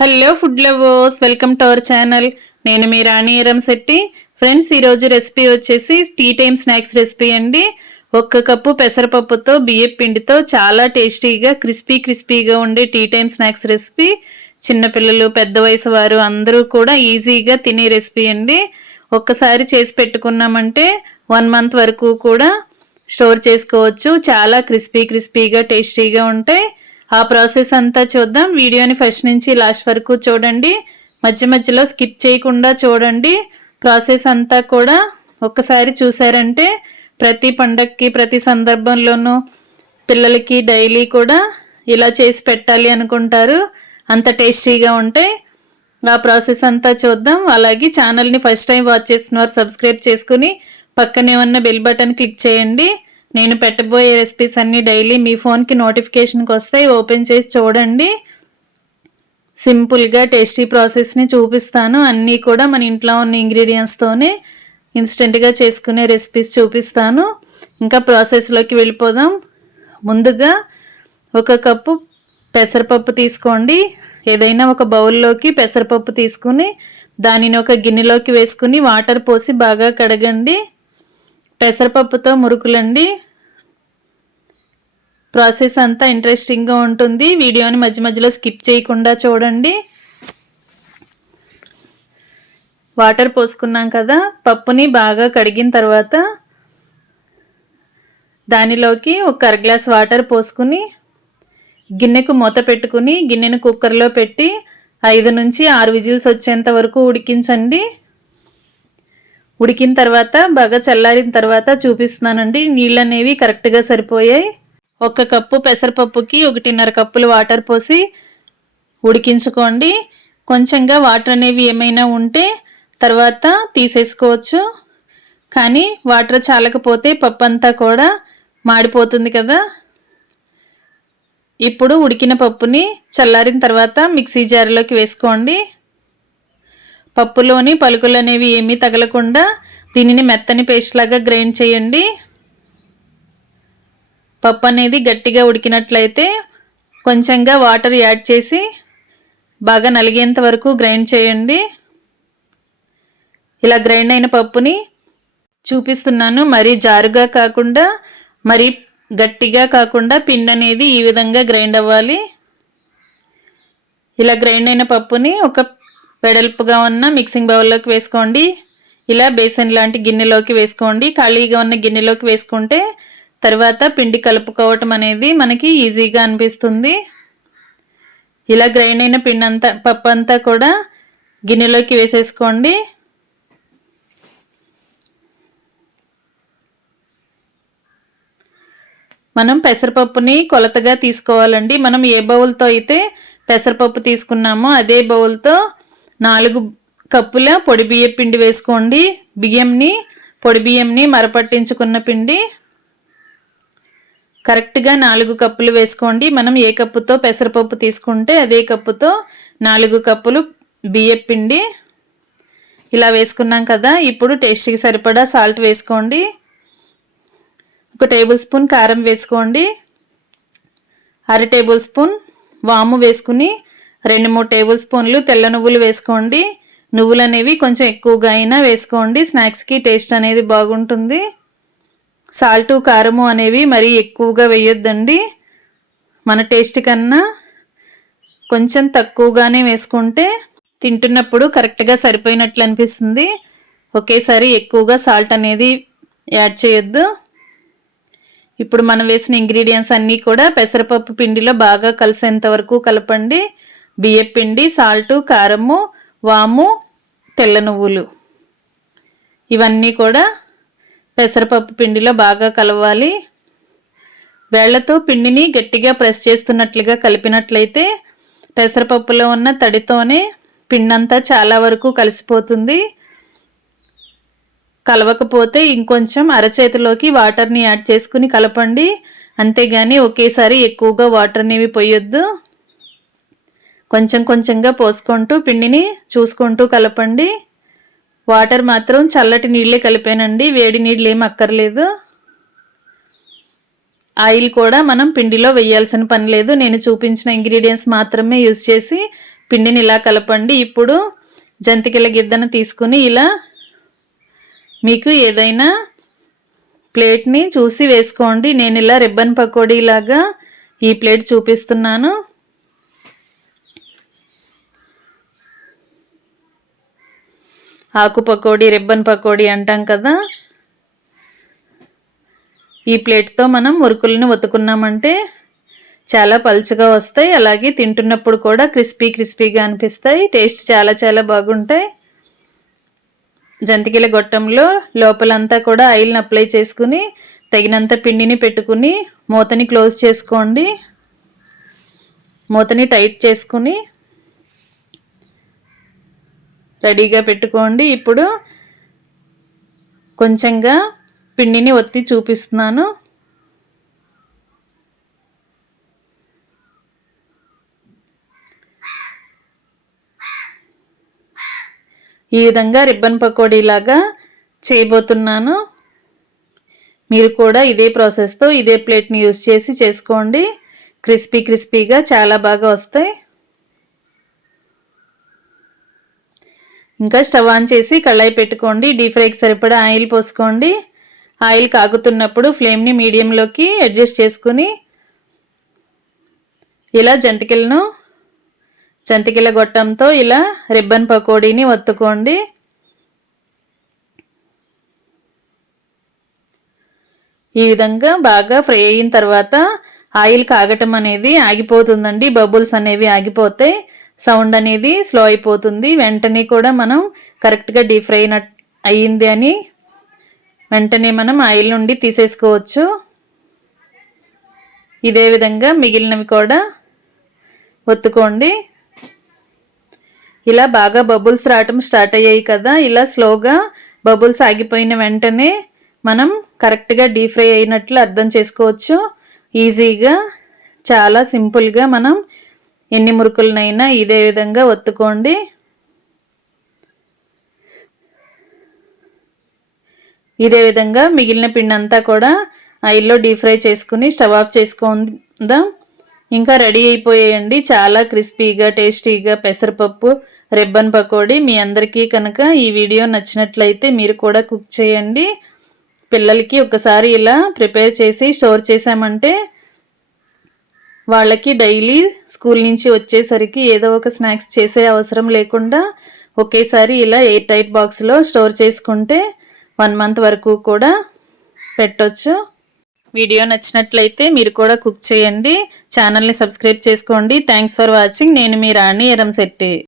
Hello food lovers, welcome to our channel. నేను మీ రాణి Eramsetti. Friends, ఈరోజు recipe వచ్చేసి టీ టైమ్ స్నాక్స్ రెసిపీ అండి. 1 cup పెసరపప్పుతో బియ్యం పిండితో చాలా టేస్టీగా క్రిస్పీగా ఉండే టీ టైమ్ స్నాక్స్ రెసిపీ. చిన్నపిల్లలు, పెద్ద వయసు వారు అందరూ కూడా ఈజీగా తినే రెసిపీ అండి. ఒక్కసారి చేసి పెట్టుకున్నామంటే 1 మంత్ వరకు కూడా స్టోర్ చేసుకోవచ్చు. చాలా క్రిస్పీగా టేస్టీగా ఉంటాయి. ఆ ప్రాసెస్ అంతా చూద్దాం. వీడియోని ఫస్ట్ నుంచి లాస్ట్ వరకు చూడండి. మధ్యలో స్కిప్ చేయకుండా చూడండి. ప్రాసెస్ అంతా కూడా ఒక్కసారి చూసారంటే ప్రతి పండగకి, ప్రతి సందర్భంలోనూ పిల్లలకి డైలీ కూడా ఇలా చేసి పెట్టాలి అనుకుంటారు. అంత టేస్టీగా ఉంటాయి. ఆ ప్రాసెస్ అంతా చూద్దాం. అలాగే ఛానల్ని ఫస్ట్ టైం వాచ్ చేసిన వారు సబ్స్క్రైబ్ చేసుకుని పక్కనే ఉన్న బెల్ బటన్ క్లిక్ చేయండి. నేను పెట్టబోయే రెసిపీస్ అన్నీ డైలీ మీ ఫోన్కి నోటిఫికేషన్కి వస్తాయి. ఓపెన్ చేసి చూడండి. సింపుల్గా టేస్టీ ప్రాసెస్ని చూపిస్తాను. అన్నీ కూడా మన ఇంట్లో ఉన్న ఇంగ్రీడియంట్స్తోనే ఇన్స్టెంట్గా చేసుకునే రెసిపీస్ చూపిస్తాను. ఇంకా ప్రాసెస్లోకి వెళ్ళిపోదాం. ముందుగా 1 కప్పు పెసరపప్పు తీసుకోండి. ఏదైనా ఒక బౌల్లోకి పెసరపప్పు తీసుకుని దానిని ఒక గిన్నెలోకి వేసుకుని వాటర్ పోసి బాగా కడగండి. పెసరపప్పుతో మురుకులండి. ప్రాసెస్ అంతా ఇంట్రెస్టింగ్గా ఉంటుంది. వీడియోని మధ్యలో స్కిప్ చేయకుండా చూడండి. వాటర్ పోసుకున్నాం కదా, పప్పుని బాగా కడిగిన తర్వాత దానిలోకి 1 గ్లాస్ వాటర్ పోసుకుని గిన్నెకు మూత పెట్టుకుని గిన్నెను కుక్కర్లో పెట్టి 5 నుంచి 6 విజిల్స్ వచ్చేంత వరకు ఉడికించండి. ఉడికిన తర్వాత బాగా చల్లారిన తర్వాత చూపిస్తున్నానండి. నీళ్ళు అనేవి కరెక్ట్గా సరిపోయాయి. 1 కప్పు పెసరపప్పుకి 1.5 కప్పులు వాటర్ పోసి ఉడికించుకోండి. కొంచెంగా వాటర్ అనేవి ఏమైనా ఉంటే తర్వాత తీసేసుకోవచ్చు. కానీ వాటర్ చాలకపోతే పప్పు అంతా కూడా మాడిపోతుంది కదా. ఇప్పుడు ఉడికిన పప్పుని చల్లారిన తర్వాత మిక్సీ జార్లోకి వేసుకోండి. పప్పులోని పలుకులు అనేవి ఏమీ తగలకుండా దీనిని మెత్తని పేస్ట్ లాగా గ్రైండ్ చేయండి. పప్పు అనేది గట్టిగా ఉడికినట్లయితే కొంచెంగా వాటర్ యాడ్ చేసి బాగా నలిగేంత వరకు గ్రైండ్ చేయండి. ఇలా గ్రైండ్ అయిన పప్పుని చూపిస్తున్నాను. మరీ జారుగా కాకుండా మరీ గట్టిగా కాకుండా పిండి అనేది ఈ విధంగా గ్రైండ్ అవ్వాలి. ఇలా గ్రైండ్ అయిన పప్పుని ఒక వెడల్పుగా ఉన్న మిక్సింగ్ బౌల్లోకి వేసుకోండి. ఇలా బేసన్ లాంటి గిన్నెలోకి వేసుకోండి. ఖాళీగా ఉన్న గిన్నెలోకి వేసుకుంటే తర్వాత పిండి కలుపుకోవటం అనేది మనకి ఈజీగా అనిపిస్తుంది. ఇలా గ్రైండ్ అయిన పిండి అంతా, పప్పు అంతా కూడా గిన్నెలోకి వేసేసుకోండి. మనం పెసరపప్పుని కొలతగా తీసుకోవాలండి. మనం ఏ బౌల్తో అయితే పెసరపప్పు తీసుకున్నామో అదే బౌల్తో 4 కప్పుల పొడి బియ్యం పిండి వేసుకోండి. పొడి బియ్యంని మరపట్టించుకున్న పిండి కరెక్ట్గా 4 కప్పులు వేసుకోండి. మనం ఏ కప్పుతో పెసరపప్పు తీసుకుంటే అదే కప్పుతో 4 కప్పులు బియ్యం పిండి ఇలా వేసుకున్నాం కదా. ఇప్పుడు టేస్ట్కి సరిపడా సాల్ట్ వేసుకోండి. 1 టేబుల్ స్పూన్ కారం వేసుకోండి. 1/2 టేబుల్ స్పూన్ వాము వేసుకుని 2-3 టేబుల్ స్పూన్లు తెల్ల నువ్వులు వేసుకోండి. నువ్వులు అనేవి కొంచెం ఎక్కువగా అయినా వేసుకోండి. స్నాక్స్కి టేస్ట్ అనేది బాగుంటుంది. సాల్టు, కారము అనేవి మరీ ఎక్కువగా వేయొద్దండి. మన టేస్ట్ కన్నా కొంచెం తక్కువగానే వేసుకుంటే తింటున్నప్పుడు కరెక్ట్గా సరిపోయినట్లు అనిపిస్తుంది. ఒకేసారి ఎక్కువగా సాల్ట్ అనేది యాడ్ చేయొద్దు. ఇప్పుడు మనం వేసిన ఇంగ్రీడియంట్స్ అన్నీ కూడా పెసరపప్పు పిండిలో బాగా కలిసేంత వరకు కలపండి. బియ్యం పిండి, సాల్టు, కారము, వాము, తెల్ల నువ్వులు ఇవన్నీ కూడా పెసరపప్పు పిండిలో బాగా కలవాలి. వేళ్లతో పిండిని గట్టిగా ప్రెస్ చేస్తున్నట్లుగా కలిపినట్లయితే పెసరపప్పులో ఉన్న తడితోనే పిండంతా చాలా వరకు కలిసిపోతుంది. కలవకపోతే ఇంకొంచెం అరచేతిలోకి వాటర్ని యాడ్ చేసుకుని కలపండి. అంతేగాని ఒకేసారి ఎక్కువగా వాటర్ అనేవి పోయొద్దు. కొంచెంగా పోసుకుంటూ పిండిని చూసుకుంటూ కలపండి. వాటర్ మాత్రం చల్లటి నీళ్ళే కలిపానండి, వేడి నీళ్ళు ఏం అక్కర్లేదు. ఆయిల్ కూడా మనం పిండిలో వేయాల్సిన పని లేదు. నేను చూపించిన ఇంగ్రీడియంట్స్ మాత్రమే యూజ్ చేసి పిండిని ఇలా కలపండి. ఇప్పుడు జంతికల గిద్దను తీసుకుని ఇలా మీకు ఏదైనా ప్లేట్ని చూసి వేసుకోండి. నేను ఇలా రిబ్బన్ పకోడీ లాగా ఈ ప్లేట్ చూపిస్తున్నాను. ఆకు పకోడీ, రిబ్బన్ పకోడీ అంటాం కదా. ఈ ప్లేట్తో మనం మురుకులను ఒత్తుకున్నామంటే చాలా పలుచగా వస్తాయి. అలాగే తింటున్నప్పుడు కూడా క్రిస్పీగా అనిపిస్తాయి. టేస్ట్ చాలా చాలా బాగుంటాయి. జంతికల గొట్టంలో లోపలంతా కూడా ఆయిల్ని అప్లై చేసుకుని తగినంత పిండిని పెట్టుకుని మూతని క్లోజ్ చేసుకోండి. మూతని టైట్ చేసుకుని రెడీగా పెట్టుకోండి. ఇప్పుడు కొంచెంగా పిండిని ఒత్తి చూపిస్తున్నాను. ఈ విధంగా రిబ్బన్ పకోడీ లాగా చేయబోతున్నాను. మీరు కూడా ఇదే ప్రాసెస్తో ఇదే ప్లేట్ని యూజ్ చేసి చేసుకోండి. క్రిస్పీగా చాలా బాగా వస్తాయి. ఇంకా స్టవ్ ఆన్ చేసి కళాయి పెట్టుకోండి. డీప్ ఫ్రైకి సరిపడా ఆయిల్ పోసుకోండి. ఆయిల్ కాగుతున్నప్పుడు ఫ్లేమ్ని మీడియంలోకి అడ్జస్ట్ చేసుకుని ఇలా జంతికల గొట్టంతో ఇలా రిబ్బన్ పకోడీని ఒత్తుకోండి. ఈ విధంగా బాగా ఫ్రై అయిన తర్వాత ఆయిల్ కాగటం అనేది ఆగిపోతుందండి. బబుల్స్ అనేవి ఆగిపోతాయి. సౌండ్ అనేది స్లో అయిపోతుంది. వెంటనే కూడా మనం కరెక్ట్గా డీప్ ఫ్రై అయ్యింది అని వెంటనే మనం ఆయిల్ నుండి తీసేసుకోవచ్చు. ఇదే విధంగా మిగిలినవి కూడా ఒత్తుకోండి. ఇలా బాగా బబుల్స్ రావటం స్టార్ట్ అయ్యాయి కదా. ఇలా స్లోగా బబుల్స్ ఆగిపోయిన వెంటనే మనం కరెక్ట్గా డీప్ ఫ్రై అయినట్లు అర్థం చేసుకోవచ్చు. ఈజీగా చాలా సింపుల్గా మనం ఎన్ని మురుకులనైనా ఇదే విధంగా ఒత్తుకోండి. ఇదే విధంగా మిగిలిన పిండి అంతా కూడా ఆయిల్లో డీప్ ఫ్రై చేసుకుని స్టవ్ ఆఫ్ చేసుకుందాం. ఇంకా రెడీ అయిపోయాయండి చాలా క్రిస్పీగా టేస్టీగా పెసరపప్పు రిబ్బన్ పకోడీ. మీ అందరికీ కనుక ఈ వీడియో నచ్చినట్లయితే మీరు కూడా కుక్ చేయండి. పిల్లలకి ఒకసారి ఇలా ప్రిపేర్ చేసి స్టోర్ చేసామంటే వాళ్ళకి డైలీ స్కూల్ నుంచి వచ్చేసరికి ఏదో ఒక స్నాక్స్ చేసే అవసరం లేకుండా ఒకేసారి ఇలా ఎయిర్ టైట్ బాక్స్లో స్టోర్ చేసుకుంటే 1 మంత్ వరకు కూడా పెట్టొచ్చు. వీడియో నచ్చినట్లయితే మీరు కూడా కుక్ చేయండి. ఛానల్ని సబ్స్క్రైబ్ చేసుకోండి. Thanks for watching. నేను మీ రాణి ఎరంశెట్టి.